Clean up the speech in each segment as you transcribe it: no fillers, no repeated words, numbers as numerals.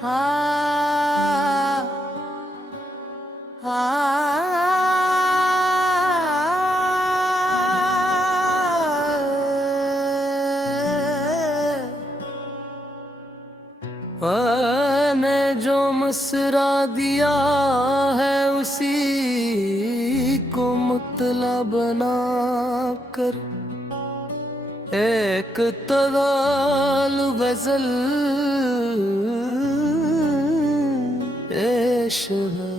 हाँ मैंने जो मसरा दिया है उसी को मुतला बना कर एक तवाल गजल पेश है।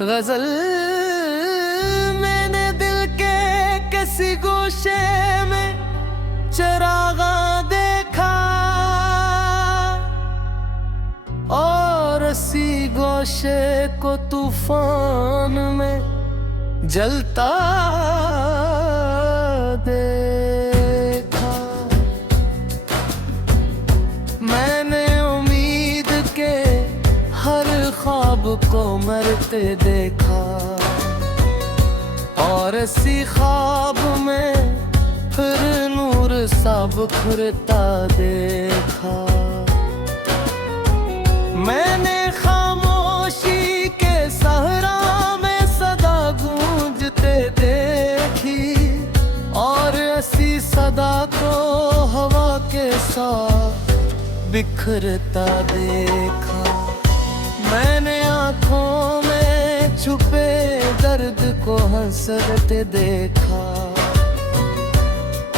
गजल मैंने दिल के किसी गोशे में चरागा देखा और इसी गोशे को तूफान में जलता देखा। मैंने उम्मीद के हर ख्वाब को मरते देखा और इसी ख्वाब में फिर नूर सा बिखरता देखा। मैंने खामोशी के सहरा में सदा गूंजते देखी और ऐसी सदा को हवा के साथ बिखरता देखा। मैंने आँखों में छुपे दर्द को हंसते देखा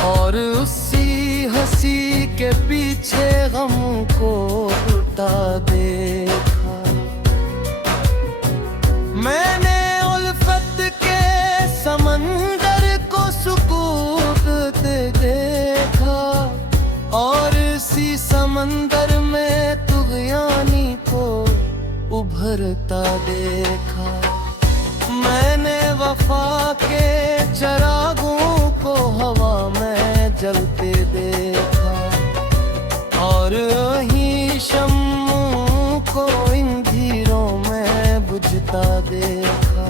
और उसी हंसी के पीछे गम को उल्टा देखा। मैंने उल्फत के समंदर को सुकूनते देखा और इसी समंदर में तुग़यानी को उभरता देखा। मैंने वफा के चरागों को हवा में जलते देखा और वही शम्मों को इन धीरों में बुझता देखा।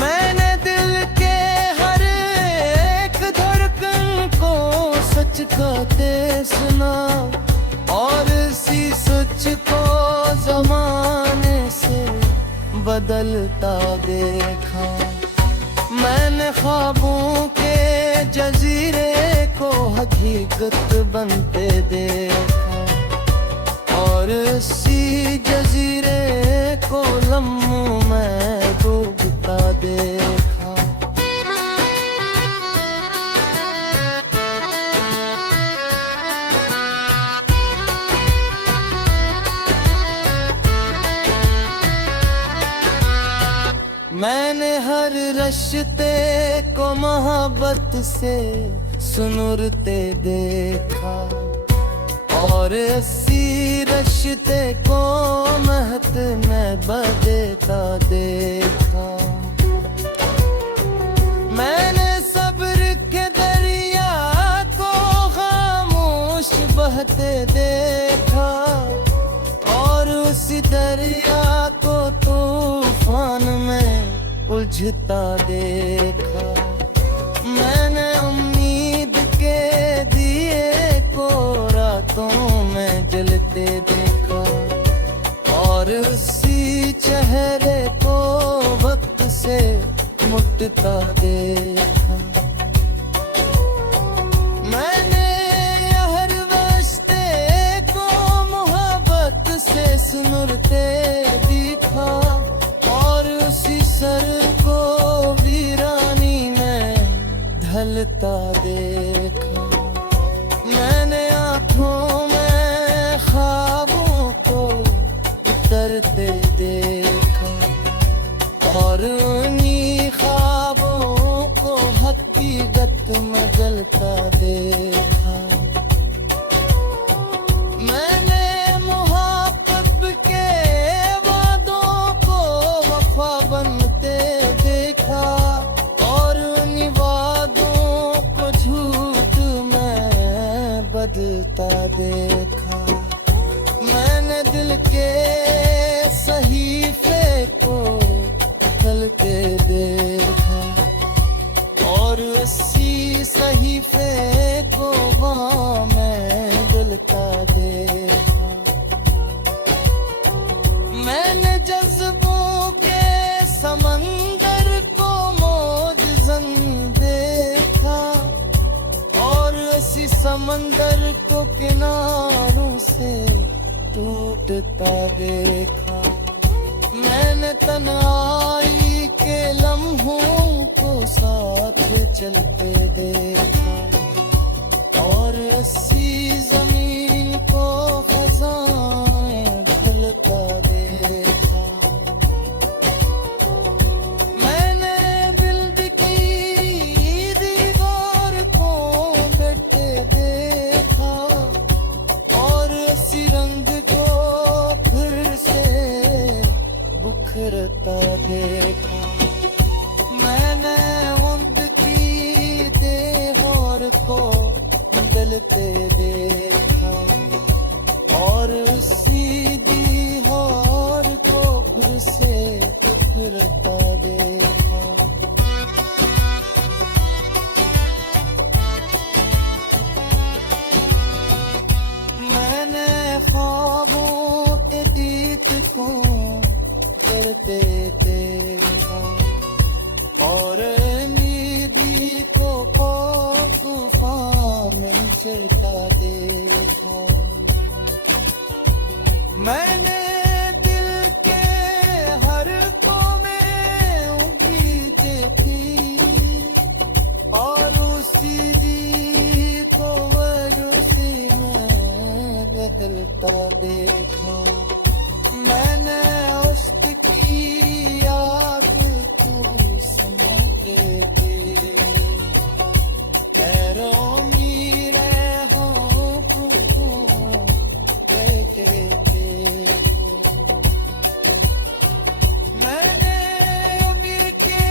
मैंने दिल के हर एक धड़कन को सच कहते सुना और इसी सच को ज़माने से बदलता देखा। मैंने ख्वाबों के जजीरे को हकीकत बनते देखा और इसी जजीरे को लम्हों में डूबता देखा। मैंने हर रिश्ते को मोहब्बत से सुनुरते देखा और इसी रिश्ते को महत में बदलता देखा। मैंने सब्र के दरिया को खामोश बहते देखा और उसी दरिया को तूफान में उलझता देखा। मैंने उम्मीद के दिए को रातों में जलते देखा और उसी चेहरे को वक्त से मुटता देखा। मैंने हर रिश्ते को मोहब्बत से सुनुरते देखा और उसी सर को वीरानी में ढलता देखा। मैंने आँखों में ख्वाबों को उतरते देखा और उन्हीं ख्वाबों को हकीकत में जलता देखा। मैंने मोहब्बत के वादों को वफा बनते देखा और उन्हीं वादों को झूठ में बदलता देखा। मैंने दिल के सहीफे को बदलते देखा और उसी सहीफे को वहाँ मैं दिल का दे उसी समंदर को किनारों से टूटता देखा। मैंने तन्हाई के लम्हों को साथ चलते देखा, और ऐसी जमीन को खजाएं ढलता देखा। मैंने दिल की दीवार को डटे देखा, और ऐसी रंग को फिर से बिखरता देखा। मैंने उनकी देहार को बदलते देखा, और उसी दीवार को फिर से बिखरता देखा। मैंने ख्वाबों के गीत को करते देखा, और नींदी को तूफान में चलता देखा। मैंने दिल के हर कोने उंगली देखी, और उसी को उसी में बदलता देखा। मैंने उश्क की आग को समझते थे, पैरों में राहों को बैठे थे। मैंने उम्र के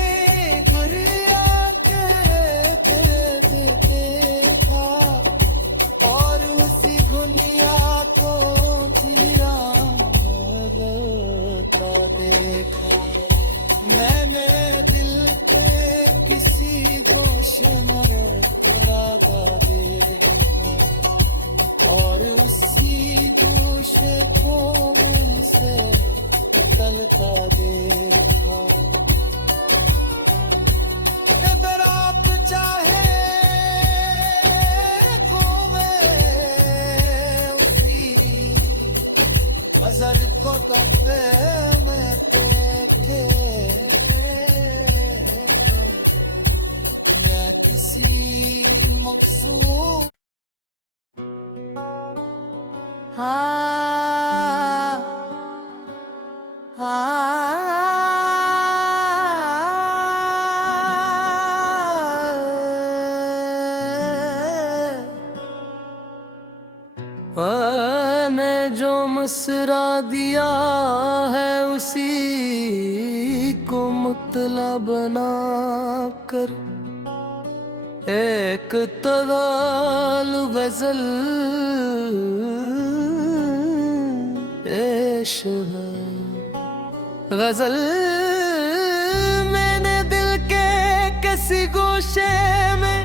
गुरिया के देखा, और उसी दुनिया को जीरा देखा। मैंने दिल के किसी गोशे में रागा देखा, और उसी जोशे को मैं से तलता देखा। अगर आप चाहे तो मैं उसी नजर को तोहफे में देखे, या किसी मकसूद मैंने जो मसरा दिया है उसी को मुतला बना कर एक तवाल गजल पेश है। गजल मैंने दिल के किसी गोशे में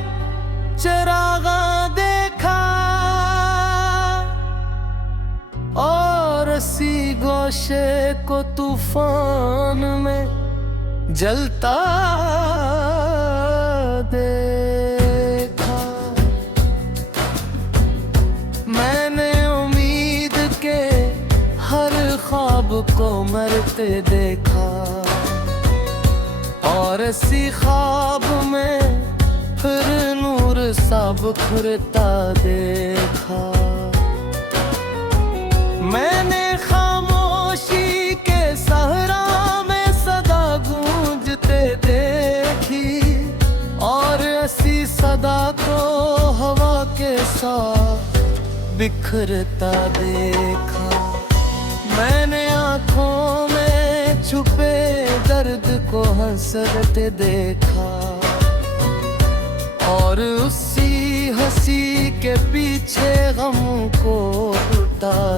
चरागा देखा, और इसी गोशे को तूफान में जलता देखा। मैंने उम्मीद के हर ख्वाब को मरते देखा, और इसी ख्वाब में फिर नूर सा बिखरता देखा। मैंने खामोशी के सहरा में सदा गूंजते देखी, और ऐसी सदा को हवा के साथ बिखरता देखा। मैंने आँखों में छुपे दर्द को हंसते देखा, और उसी हंसी के पीछे गम को उठा